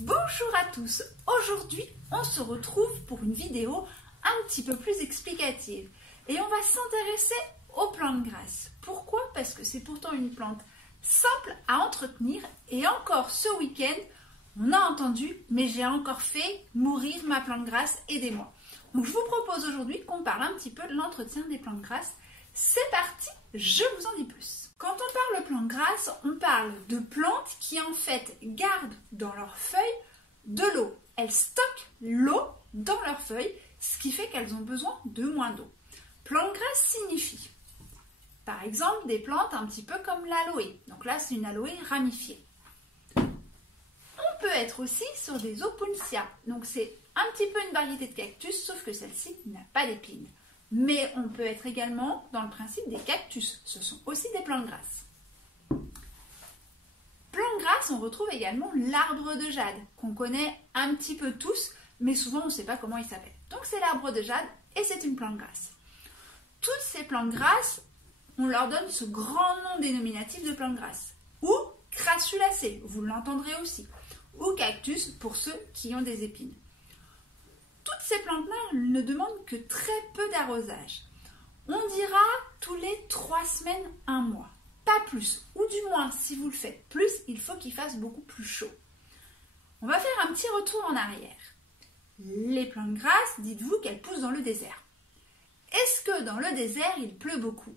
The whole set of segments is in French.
Bonjour à tous, aujourd'hui on se retrouve pour une vidéo un petit peu plus explicative et on va s'intéresser aux plantes grasses. Pourquoi? Parce que c'est pourtant une plante simple à entretenir et encore ce week-end on a entendu mais j'ai encore fait mourir ma plante grasse, aidez-moi. Donc je vous propose aujourd'hui qu'on parle un petit peu de l'entretien des plantes grasses. C'est parti, je vous en dis plus. Quand on parle de plantes grasses, on parle de plantes qui en fait gardent dans leurs feuilles de l'eau. Elles stockent l'eau dans leurs feuilles, ce qui fait qu'elles ont besoin de moins d'eau. Plante grasse signifie, par exemple, des plantes un petit peu comme l'aloe. Donc là, c'est une aloe ramifiée. On peut être aussi sur des opuntia. Donc c'est un petit peu une variété de cactus, sauf que celle-ci n'a pas d'épines. Mais on peut être également dans le principe des cactus. Ce sont aussi des plantes grasses. Plantes grasses, on retrouve également l'arbre de jade, qu'on connaît un petit peu tous, mais souvent on ne sait pas comment il s'appelle. Donc c'est l'arbre de jade et c'est une plante grasse. Toutes ces plantes grasses, on leur donne ce grand nom dénominatif de plantes grasses. Ou crassulacées, vous l'entendrez aussi. Ou cactus pour ceux qui ont des épines. Toutes ces plantes-là ne demandent que très peu d'arrosage. On dira tous les 3 semaines, 1 mois. Pas plus. Ou du moins, si vous le faites plus, il faut qu'il fasse beaucoup plus chaud. On va faire un petit retour en arrière. Les plantes grasses, dites-vous qu'elles poussent dans le désert. Est-ce que dans le désert, il pleut beaucoup?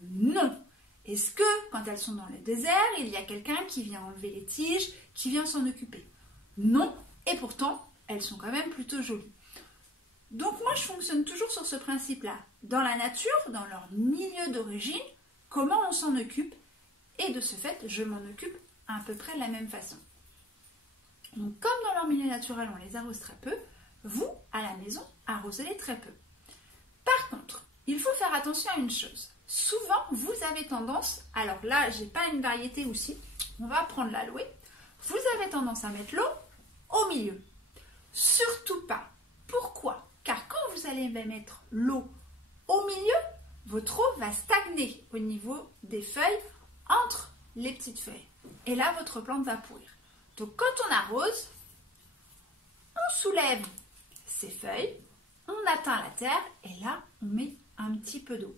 Non. Est-ce que, quand elles sont dans le désert, il y a quelqu'un qui vient enlever les tiges, qui vient s'en occuper? Non. Et pourtant, elles sont quand même plutôt jolies. Donc moi, je fonctionne toujours sur ce principe-là. Dans la nature, dans leur milieu d'origine, comment on s'en occupe? Et de ce fait, je m'en occupe à peu près de la même façon. Donc comme dans leur milieu naturel, on les arrose très peu, vous, à la maison, arrosez-les très peu. Par contre, il faut faire attention à une chose. Souvent, vous avez tendance, alors là, j'ai pas une variété aussi, on va prendre l'aloe, vous avez tendance à mettre l'eau au milieu. Surtout pas. Pourquoi? Car quand vous allez mettre l'eau au milieu, votre eau va stagner au niveau des feuilles, entre les petites feuilles. Et là, votre plante va pourrir. Donc quand on arrose, on soulève ces feuilles, on atteint la terre et là, on met un petit peu d'eau.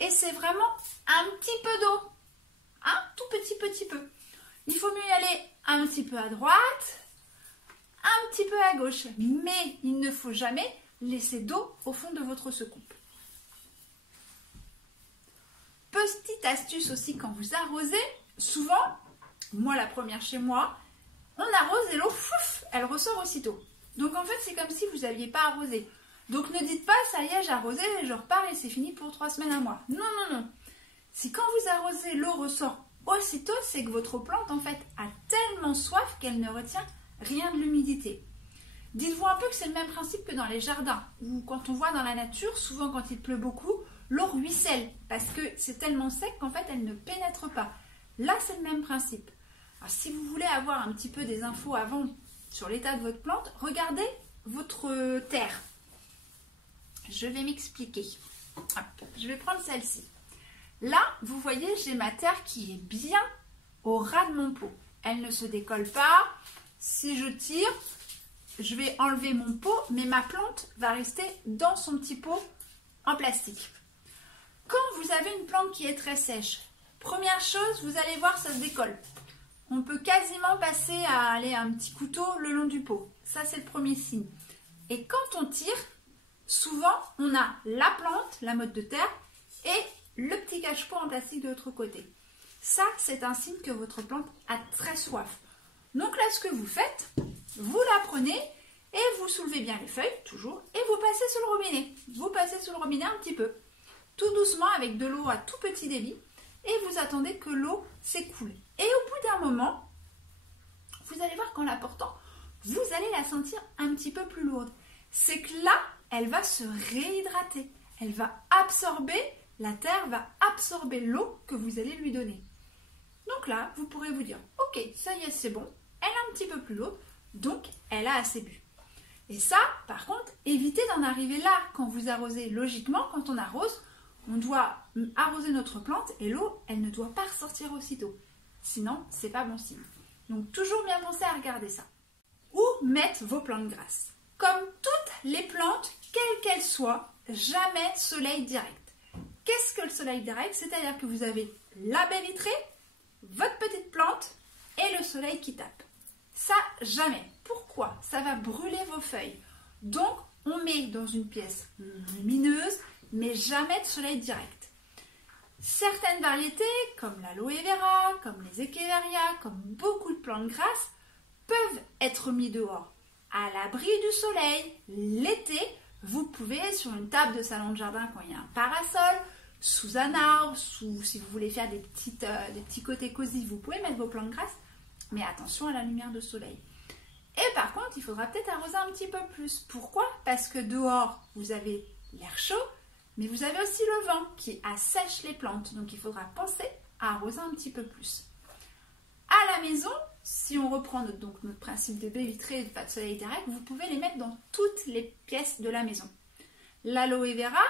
Et c'est vraiment un petit peu d'eau, un tout petit peu. Il faut mieux y aller un petit peu à droite, un petit peu à gauche, mais il ne faut jamais laisser d'eau au fond de votre secoupe. Petite astuce aussi quand vous arrosez, souvent, moi la première chez moi, on arrose et l'eau, elle ressort aussitôt. Donc en fait c'est comme si vous n'aviez pas arrosé. Donc ne dites pas ça y est j'ai arrosé, je repars et c'est fini pour 3 semaines, 1 mois. Non. Si quand vous arrosez l'eau ressort aussitôt, c'est que votre plante en fait a tellement soif qu'elle ne retient rien de l'humidité. Dites-vous un peu que c'est le même principe que dans les jardins, où quand on voit dans la nature, souvent quand il pleut beaucoup, l'eau ruisselle, parce que c'est tellement sec qu'en fait elle ne pénètre pas. Là c'est le même principe. Alors si vous voulez avoir un petit peu des infos avant sur l'état de votre plante, regardez votre terre. Je vais m'expliquer. Je vais prendre celle-ci. Là, vous voyez, j'ai ma terre qui est bien au ras de mon pot. Elle ne se décolle pas. Si je tire, je vais enlever mon pot, mais ma plante va rester dans son petit pot en plastique. Quand vous avez une plante qui est très sèche, première chose, vous allez voir, ça se décolle. On peut quasiment passer à aller un petit couteau le long du pot. Ça, c'est le premier signe. Et quand on tire, souvent, on a la plante, la motte de terre, et le petit cache-pot en plastique de l'autre côté. Ça, c'est un signe que votre plante a très soif. Donc là, ce que vous faites, vous la prenez et vous soulevez bien les feuilles, toujours, et vous passez sur le robinet. Vous passez sur le robinet un petit peu, tout doucement avec de l'eau à tout petit débit, et vous attendez que l'eau s'écoule. Et au bout d'un moment, vous allez voir qu'en la portant, vous allez la sentir un petit peu plus lourde. C'est que là, elle va se réhydrater. Elle va absorber, la terre va absorber l'eau que vous allez lui donner. Donc là, vous pourrez vous dire, ok, ça y est, c'est bon, elle est un petit peu plus lourde, donc elle a assez bu. Et ça, par contre, évitez d'en arriver là quand vous arrosez. Logiquement, quand on arrose, on doit arroser notre plante et l'eau, elle ne doit pas ressortir aussitôt. Sinon, c'est pas bon signe. Donc toujours bien penser à regarder ça. mettre vos plantes grasses. Comme toutes les plantes, quelles qu'elles soient, jamais soleil direct. Qu'est-ce que le soleil direct? C'est-à-dire que vous avez la baie vitrée, votre petite plante et le soleil qui tape. Ça, jamais. Pourquoi? Ça va brûler vos feuilles. Donc, on met dans une pièce lumineuse, mais jamais de soleil direct. Certaines variétés, comme l'aloe vera, comme les echeveria, comme beaucoup de plantes grasses, peuvent être mis dehors, à l'abri du soleil. L'été, vous pouvez, sur une table de salon de jardin quand il y a un parasol, sous un arbre, si vous voulez faire des petits côtés cosy, vous pouvez mettre vos plantes grasses, mais attention à la lumière de soleil. Et par contre, il faudra peut-être arroser un petit peu plus. Pourquoi? Parce que dehors, vous avez l'air chaud, mais vous avez aussi le vent qui assèche les plantes. Donc, il faudra penser à arroser un petit peu plus. À la maison, si on reprend notre principe de baie vitrée et de pas de soleil direct, vous pouvez les mettre dans toutes les pièces de la maison. L'aloe vera,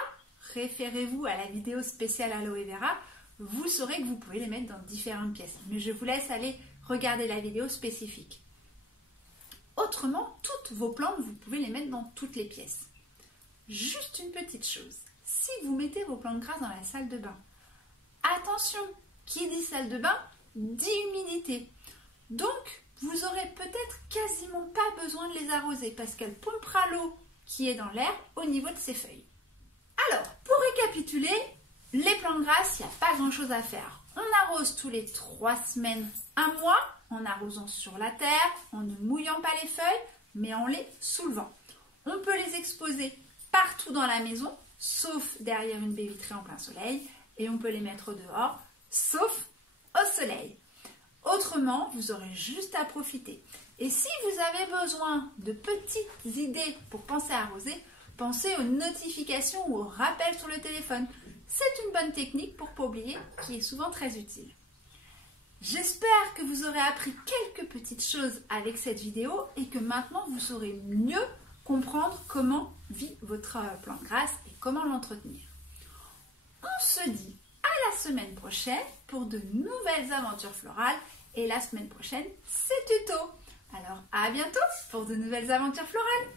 référez-vous à la vidéo spéciale aloe vera, vous saurez que vous pouvez les mettre dans différentes pièces. Mais je vous laisse aller regarder la vidéo spécifique. Autrement, toutes vos plantes, vous pouvez les mettre dans toutes les pièces. Juste une petite chose, si vous mettez vos plantes grasses dans la salle de bain, attention, qui dit salle de bain, dit humidité. Donc, vous aurez peut-être quasiment pas besoin de les arroser parce qu'elle pompera l'eau qui est dans l'air au niveau de ses feuilles. Alors, pour récapituler, les plantes grasses, il n'y a pas grand-chose à faire. On arrose tous les 3 semaines, 1 mois, en arrosant sur la terre, en ne mouillant pas les feuilles, mais en les soulevant. On peut les exposer partout dans la maison, sauf derrière une baie vitrée en plein soleil, et on peut les mettre dehors, sauf au soleil. Autrement, vous aurez juste à profiter. Et si vous avez besoin de petites idées pour penser à arroser, pensez aux notifications ou aux rappels sur le téléphone. C'est une bonne technique pour ne pas oublier qui est souvent très utile. J'espère que vous aurez appris quelques petites choses avec cette vidéo et que maintenant vous saurez mieux comprendre comment vit votre plante grasse et comment l'entretenir. On se dit à la semaine prochaine pour de nouvelles aventures florales et la semaine prochaine c'est tuto. Alors à bientôt pour de nouvelles aventures florales.